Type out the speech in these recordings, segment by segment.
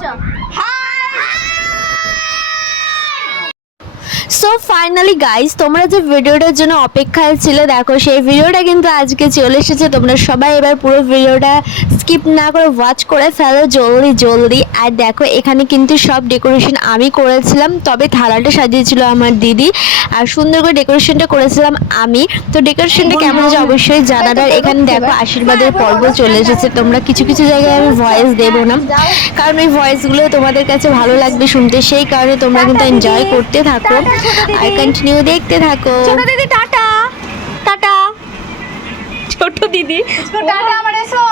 진짜. Finally guys তোমরা যে ভিডিওটার জন্য অপেক্ষায় ছিলে দেখো সেই ভিডিওটা কিন্তু আজকে চলে এসেছে। তোমরা সবাই এবার পুরো ভিডিওটা স্কিপ না করে ওয়াচ করে ফেলো জলদি জলদি। আর দেখো এখানে কিন্তু সব ডেকোরেশন আমি করেছিলাম তবে থালাটা সাজিয়েছিল আমার দিদি। আর সুন্দর করে ডেকোরেশনটা করেছিলাম আমি। তো ডেকোরেশনটা কেমন হয়েছে অবশ্যই জানার এখানে দেখো আশীর্বাদের পর্ব চলে এসেছে। তোমরা কিছু কিছু জায়গায় আমি ভয়েস দেবো না। কারণ ওই ভয়েসগুলো তোমাদের কাছে ভালো লাগবে শুনতে। সেই কারণে তোমরা কিন্তু এনজয় করতে থাকো। আর কন্টিনিউ দেখতে থাকো। ছোট দিদি টাটা। টাটা। ছোট দিদি। টাটা আমার এসো।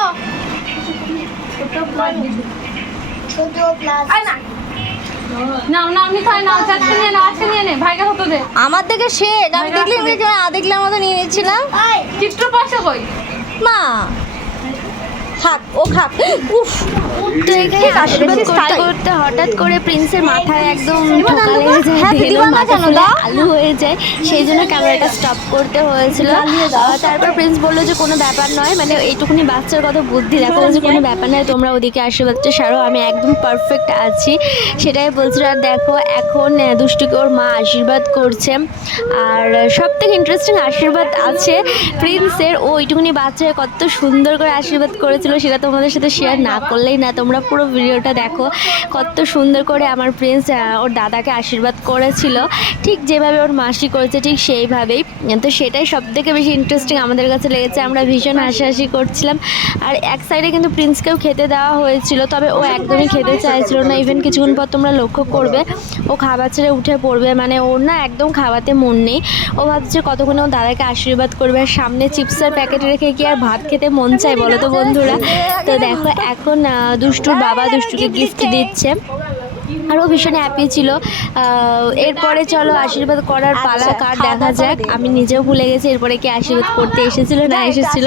আমার থেকে শেখ আমি না দেখলাম মতো নিয়ে চিত্র কই? মা। খাক ও খাক। উফ আশীর্বাদ করতে করতে হঠাৎ করে প্রিন্সের মাথায় একদম দিদিমা ঠোকা লেগে যায় হ্যাঁ, আলু হয়ে যায়। সেই জন্য ক্যামেরাটা স্টপ করতে হয়েছিল। তারপর প্রিন্স বলল যে কোনো ব্যাপার নয়। মানে এইটুকুনি বাচ্চার বুদ্ধি দেখো যে কোনো ব্যাপার নয়। তোমরা ওদিকে আশীর্বাদটা সারো। আমি একদম পারফেক্ট আছি। সেটাই বলছিল। আর দেখো এখন দুষ্টুকে ওর মা আশীর্বাদ করছে। আর সব থেকে ইন্টারেস্টিং আশীর্বাদ আছে প্রিন্সের। ও ওইটুকুনি বাচ্চা কত সুন্দর করে আশীর্বাদ করেছিল সেটা তোমাদের সাথে শেয়ার না করলেই না তোমরা পুরো ভিডিওটা দেখো। কত সুন্দর করে আমার প্রিন্স ওর দাদাকে আশীর্বাদ করেছিল। ঠিক যেভাবে ওর মাসি করেছে ঠিক সেইভাবেই। তো সেটাই সব থেকে বেশি ইন্টারেস্টিং আমাদের কাছে লেগেছে। আমরা ভীষণ হাসাহাসি করছিলাম। আর এক সাইডে কিন্তু প্রিন্সকেও খেতে দেওয়া হয়েছিল তবে ও একদমই খেতে চাইছিল না। ইভেন কিছুক্ষণ পর তোমরা লক্ষ্য করবে ও খাবার ছেড়ে উঠে পড়বে। মানে ওর না একদম খাওয়াতে মন নেই। ও ভাবছে কতক্ষণে ও দাদাকে আশীর্বাদ করবে। আর সামনে চিপসের প্যাকেট রেখে কি আর ভাত খেতে মন চায় বলো তো বন্ধুরা? তো দেখো এখন দুষ্টুর বাবা দুষ্টুকে গিফট দিচ্ছে। আর ও ভীষণ হ্যাপি ছিল। এরপরে চলো আশীর্বাদ করার পালা কার দেখা যাক। আমি নিজেও ভুলে গেছি এরপরে কি আশীর্বাদ করতে এসেছিল না এসেছিল।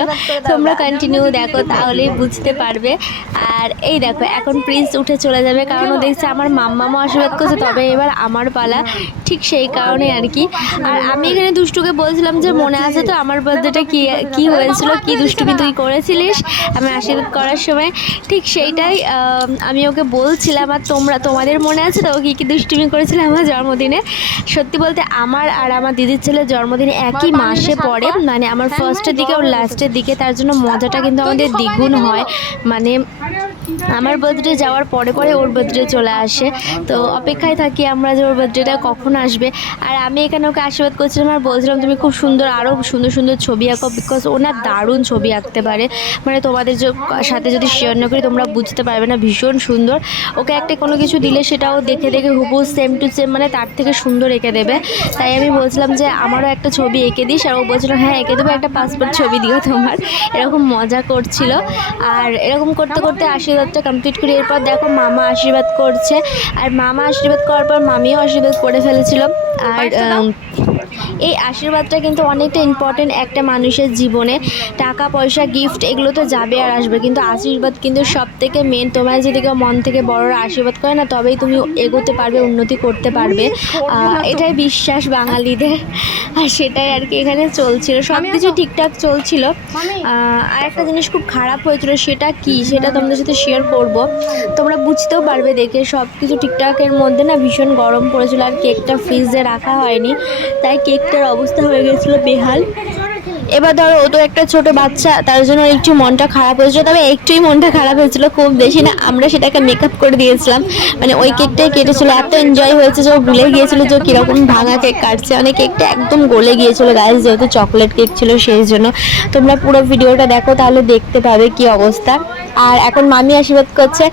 তোমরা কন্টিনিউ দেখো তাহলেই বুঝতে পারবে। আর এই দেখো এখন প্রিন্স উঠে চলে যাবে কারণ ও দেখছে আমার মাম্মামও আশীর্বাদ করছে তবে এবার আমার পালা ঠিক সেই কারণে আর কি। আর আমি এখানে দুষ্টুকে বলছিলাম যে মনে আছে তো আমার বার্থডেটা কি কি হয়েছিল কি দুষ্টুমি তুই করেছিলিস? আমি আশীর্বাদ করার সময় ঠিক সেইটাই আমি ওকে বলছিলাম আর তোমরা তোমাদের মনে আছে তো? ও কী কী দুষ্টুমি করেছিল আমার জন্মদিনে? সত্যি বলতে আমার আর আমার দিদির ছেলের জন্মদিনে একই মাসে পড়ে। মানে আমার ফার্স্টের দিকে ওর লাস্টের দিকে তার জন্য মজাটা কিন্তু আমাদের দ্বিগুণ হয়। মানে আমার বার্থডে যাওয়ার পরে পরে ওর বার্থডে চলে আসে। তো অপেক্ষায় থাকি আমরা যে ওর বার্থডেটা কখন আসবে। আর আমি এখানে ওকে আশীর্বাদ করছিলাম আর বলছিলাম তুমি খুব সুন্দর আরও সুন্দর সুন্দর ছবি আঁকো বিকজ ও না দারুণ ছবি আঁকতে পারে। মানে তোমাদের সাথে যদি শেয়ার না করি তোমরা বুঝতে পারবে না ভীষণ সুন্দর। ওকে একটা কোনো কিছু দিলে সেটাও দেখে দেখে হুবু সেম টু সেম মানে তার থেকে সুন্দর এঁকে দেবে। তাই আমি বলছিলাম যে আমারও একটা ছবি এঁকে দিস আর ও বলছিল হ্যাঁ এঁকে দেবো একটা পাসপোর্ট ছবি দিও তোমার। এরকম মজা করছিল। আর এরকম করতে করতে আশীর্বাদটা কমপ্লিট করি। এরপর দেখো মামা আশীর্বাদ করছে। আর মামা আশীর্বাদ করার পর মামিও আশীর্বাদ করে ফেলেছিল। আর এই আশীর্বাদটা কিন্তু অনেকটা ইম্পর্টেন্ট একটা মানুষের জীবনে। টাকা পয়সা গিফট এগুলো তো যাবে আর আসবে। কিন্তু আশীর্বাদ কিন্তু সব থেকে মেন তোমার যদি কেউ মন থেকে বড়রা আশীর্বাদ করে না তবেই তুমি এগোতে পারবে উন্নতি করতে পারবে। এটাই বিশ্বাস বাঙালিদের। আর সেটাই আর কি এখানে চলছিল। সব কিছু ঠিকঠাক চলছিল। আর একটা জিনিস খুব খারাপ হয়েছিল সেটা কি? সেটা তোমাদের সাথে শেয়ার করব। তোমরা বুঝতেও পারবে দেখে সব কিছু ঠিকঠাকের মধ্যে না ভীষণ গরম পড়েছিল আর কেকটা ফ্রিজে রাখা হয়নি। তাই কেকটার অবস্থা হয়ে গেছিল বেহাল। এবার ধরো ও তো একটা ছোট বাচ্চা, তার জন্য একটু মনটা খারাপ হয়েছিল, তবে একটুই মনটা খারাপ হয়েছিল খুব বেশি না, আমরা সেটাকে মেকআপ করে দিয়েছিলাম। মানে ওই কেকটাই কেটেছিল, এত এনজয় হয়েছে যে ও ভুলে গিয়েছিল যে কীরকম ভাঙা কেক কাটছে। মানে কেকটা একদম গলে গিয়েছিল গাছ যেহেতু চকলেট কেক ছিল সেই জন্য। তোমরা পুরো ভিডিওটা দেখো, তাহলে দেখতে পাবে কি অবস্থা। আর এখন মামি আশীর্বাদ করছে।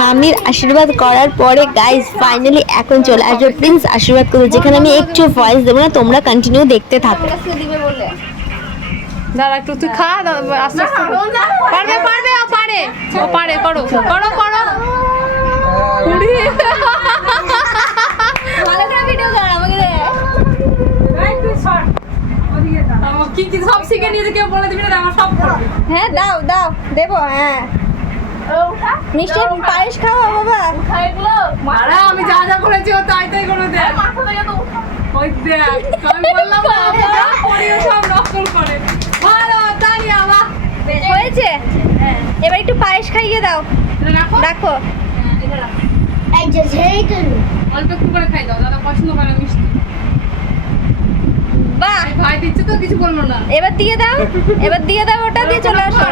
মামির আশীর্বাদ করার পরে গাইজ ফাইনালি এখন চলে আসবে। প্রিন্স আশীর্বাদ করবে যেখানে আমি একটু ভয়েস দেবো না, তোমরা কন্টিনিউ দেখতে থাকো। দাঁড়া একটু তুই খা আস্তে আস্তে পারবে পারবে ও পারে। ও পারে করো করো করো। করে ভিডিও কর আমাকে দে। আমার কি কি সব শিখে নিয়েছে কেউ বলে দিবি না আমার সব হ্যাঁ দাও দাও দেবো হ্যাঁ। মিষ্টি পায়েস খাও বাবা। আরে আমি যা যা করেছি ও তাই তাই করে দে। ওই দেখ আমি বললাম না, সব নকল করে। হয়েছে? এবার একটু পায়েস খাইয়ে দাও। রাখো? অল্প একটু করে খাই দাও দাদা পছন্দ করে মিষ্টি। বাহ। ভাই দিচ্ছে তো কিছু বলল না। এবার দিয়ে দাও এবার দিয়ে দাও ওটা দিয়ে চলে আসো।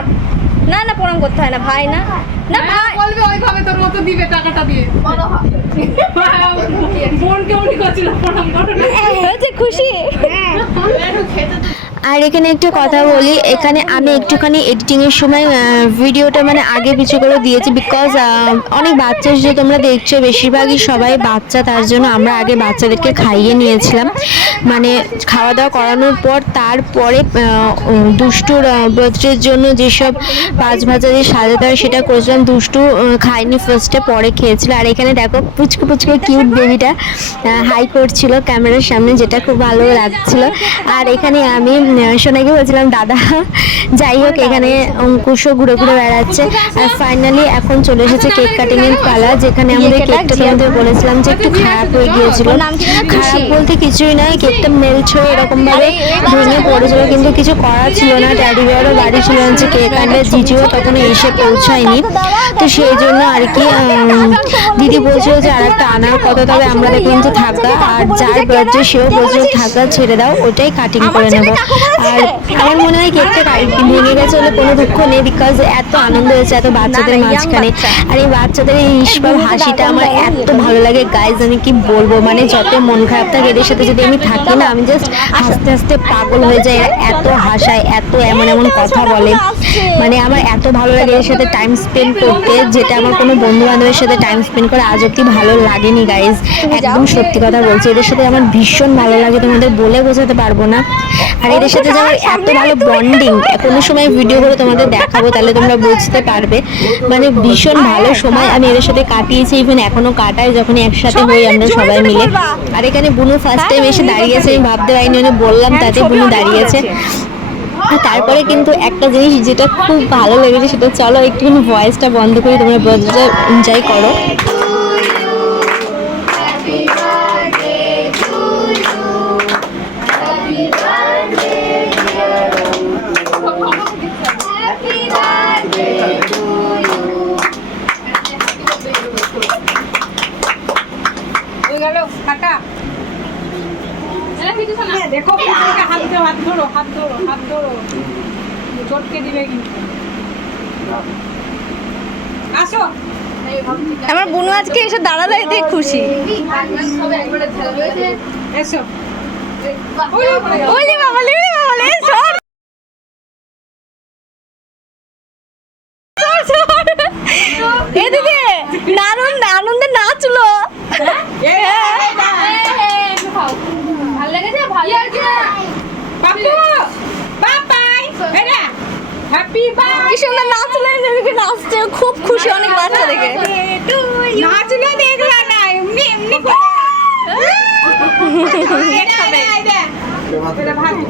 না না প্রণাম করতে হয় না ভাই না। না হ্যাঁ, ভাই। বলবে ওইভাবে তোর মতো দিবে টাকাটা দিয়ে। বোনকে উনি করছিল প্রণাম করো হয়েছে খুশি। আর এখানে একটা কথা বলি, এখানে আমি একটুখানি এডিটিং এর সময় ভিডিওটা মানে আগে পিছু করে দিয়েছি বিকজ অনেক বাচ্চা যে তোমরা দেখছ, বেশিরভাগই সবাই বাচ্চা, তার জন্য আমরা আগে বাচ্চাদেরকে খাইয়ে নিয়েছিলাম। মানে খাওয়া দাওয়া করানোর পর, তারপরে দুষ্টুর বার্থডের জন্য যেসব পাঁচ ভাজা যে সাজাতে হয়, সেটা করেছিলাম। দুষ্টু খায়নি ফার্স্টে পরে খেয়েছিল। আর এখানে দেখো, পুচকু পুচকু কিউট বেবিটা হাই করছিল ক্যামেরার সামনে, যেটা খুব ভালো লাগছিল। আর এখানে আমি সোনাকে বলছিলাম দাদা যাই হোক এখানে অঙ্কুশও ঘুরে ঘুরে বেড়াচ্ছে। আর ফাইনালি এখন চলে এসেছে কেক কাটিং এর পালা যেখানে আমাদের কেকটা তোমাদের বলেছিলাম যে একটু খারাপ হয়ে গিয়েছিল? খারাপ বলতে কিছুই নয় কেকটা হয়ে এরকম ভাবে ভেঙে পড়েছিল কিন্তু কিছু করার ছিল না। ড্যাডি বিয়ারও বাড়ি ছিল না যে কেক আনবে জিজুও তখন এসে পৌঁছায়নি। তো সেই জন্য আর কি দিদি বলছিল যে আর একটা আনার কথা তবে আমরা দেখলাম যে থাকা আর যার বার্থডে সেও বলছিল থাকা ছেড়ে দাও ওটাই কাটিং করে নেব আমার মনে হয় কেকটা ভেঙে গেছে বলে কোনো দুঃখ নেই বিকজ এত আনন্দ হয়েছে এত বাচ্চাদের মাঝখানে। আর এই বাচ্চাদের এই হাসিটা আমার এত ভালো লাগে। গাইজ আমি কি বলব? মানে যত মন খারাপ থাকে এদের সাথে যদি আমি থাকি না আমি জাস্ট হাসতে হাসতে পাগল হয়ে যাই এত হাসায় এত এমন এমন কথা বলে। মানে আমার এত ভালো লাগে এর সাথে টাইম স্পেন্ড করতে যেটা আমার কোনো বন্ধু বান্ধবের সাথে টাইম স্পেন্ড করে আজ অব্দি ভালো লাগেনি গাইজ একদম সত্যি কথা বলছি এদের সাথে আমার ভীষণ ভালো লাগে তোমাদের বলে বোঝাতে পারব না। আর এদের সাথে যে আমার এত ভালো বন্ডিং কোনো সময় ভিডিও করে তোমাদের দেখাবো তাহলে তোমরা বুঝতে পারবে। মানে ভীষণ ভালো সময় আমি এদের সাথে কাটিয়েছি ইভেন এখনও কাটাই যখন একসাথে হই আমরা সবাই মিলে। আর এখানে বুনু ফার্স্ট টাইম এসে দাঁড়িয়েছে আমি ভাবতে পারিনি বললাম তাতে বুনু দাঁড়িয়েছে আর তারপরে কিন্তু একটা জিনিস যেটা খুব ভালো লেগেছে সেটা চলো একটুখানি ভয়েসটা বন্ধ করে তোমরা বজটা এনজয় করো। আমার বুনু আজকে এসে দাঁড়ালে এতে খুশি। এসো। বাবা লে বাবা সর। আনন্দে বাবাই এটা হ্যাপি কি সুন্দর নাচছে খুব খুশি অনেক বাচ্চা দেখে। নাচলে দেখলা না এমনি এমনি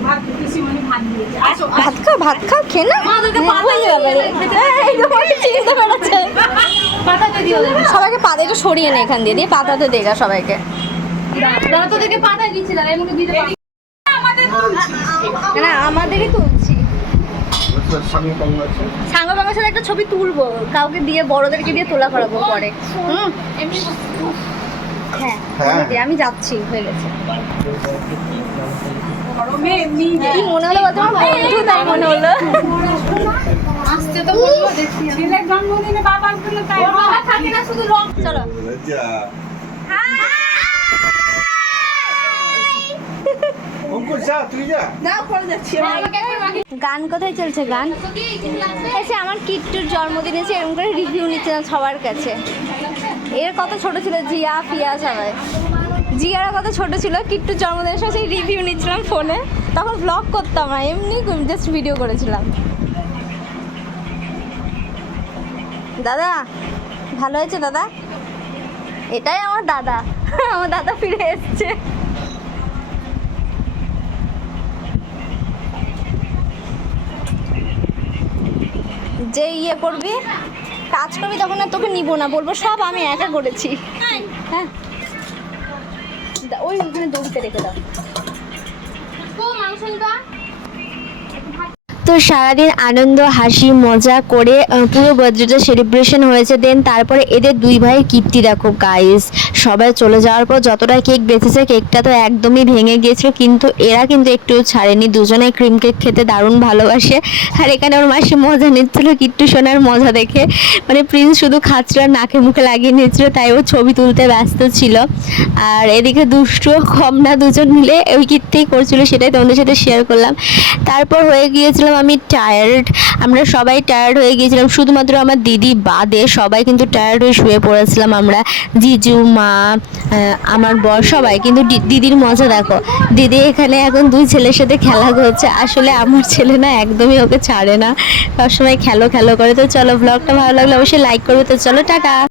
ভাত পিসিমণি ভাত খাও খেয়ে না। সবাইকে পাতা একটু সরিয়ে নে এখান দিয়ে দিয়ে পাতাতে দেখা সবাইকে। মধ্যে দিতে সাঙ্গ বাবার সাথে একটা ছবি তুলবো কাউকে দিয়ে বড়দেরকে দিয়ে তোলা করাবো পরে। হুম? হ্যাঁ আমি যাচ্ছি হয়ে গেছে। কি মনে হলো বন্ধু তাই মনে হলো। আসছে তো বলব দেখছি ছেলের জন্মদিনে বাবার জন্য তাই বাবা থাকে না শুধু রং। চলো। যা তুই যা। গান কোথায় চলছে গান? এসে আমার কিট্টুর জন্মদিন এসে এরকম করে রিভিউ নিচ্ছিলাম সবার কাছে। এর কত ছোট ছিল? জিয়া ফিয়া সবাই। জিয়ারা কত ছোট ছিল? কিট্টুর জন্মদিনের সময় সেই রিভিউ নিচ্ছিলাম ফোনে তখন ব্লগ করতাম না এমনি জাস্ট ভিডিও করেছিলাম। দাদা ভালো হয়েছে দাদা? এটাই আমার দাদা। আমার দাদা ফিরে এসছে। যে ইয়ে করবি, কাজ করবি তখন আর তোকে নিব না, বলব সব আমি একা করেছি। হ্যাঁ। ওই ওখানে দড়িতে রেখে দাও। তো সারাদিন আনন্দ, হাসি, মজা করে পুরো বার্থডেটা সেলিব্রেশন হয়েছে। দেন তারপরে এদের দুই ভাই কীর্তি দেখো গাইস সবাই চলে যাওয়ার পর যতটা কেক বেঁচেছে কেকটা তো একদমই ভেঙে গিয়েছিল। কিন্তু এরা কিন্তু একটু ছাড়েনি। দুজনে ক্রিম কেক খেতে দারুণ ভালোবাসে। আর এখানে ওর মাসি মজা নিচ্ছিল, কিট্টু সোনার মজা দেখে। মানে প্রিন্স শুধু খাঁচড়া নাকে মুখে লাগিয়ে নিচ্ছিল, তাই ও ছবি তুলতে ব্যস্ত ছিল। আর এদিকে দুষ্টুও কম না দুজন মিলে ওই কীর্তিই করছিল, সেটাই তোমাদের সাথে শেয়ার করলাম। তারপর হয়ে গিয়েছিলাম আমি টায়ার্ড আমরা সবাই টায়ার্ড হয়ে গিয়েছিলাম। শুধুমাত্র আমার দিদি বাদে সবাই কিন্তু টায়ার্ড হয়ে শুয়ে পড়েছিলাম আমরা। জিজু, মা আমার বর সবাই। কিন্তু দিদির মজা দেখো, দিদি এখানে এখন দুই ছেলের সাথে খেলা করছে। আসলে আমার ছেলে না একদমই ওকে ছাড়ে না। সবসময় খেলো খেলো করে। তো চলো ব্লগটা ভালো লাগলে অবশ্যই লাইক করবে। তো চলো, টাটা।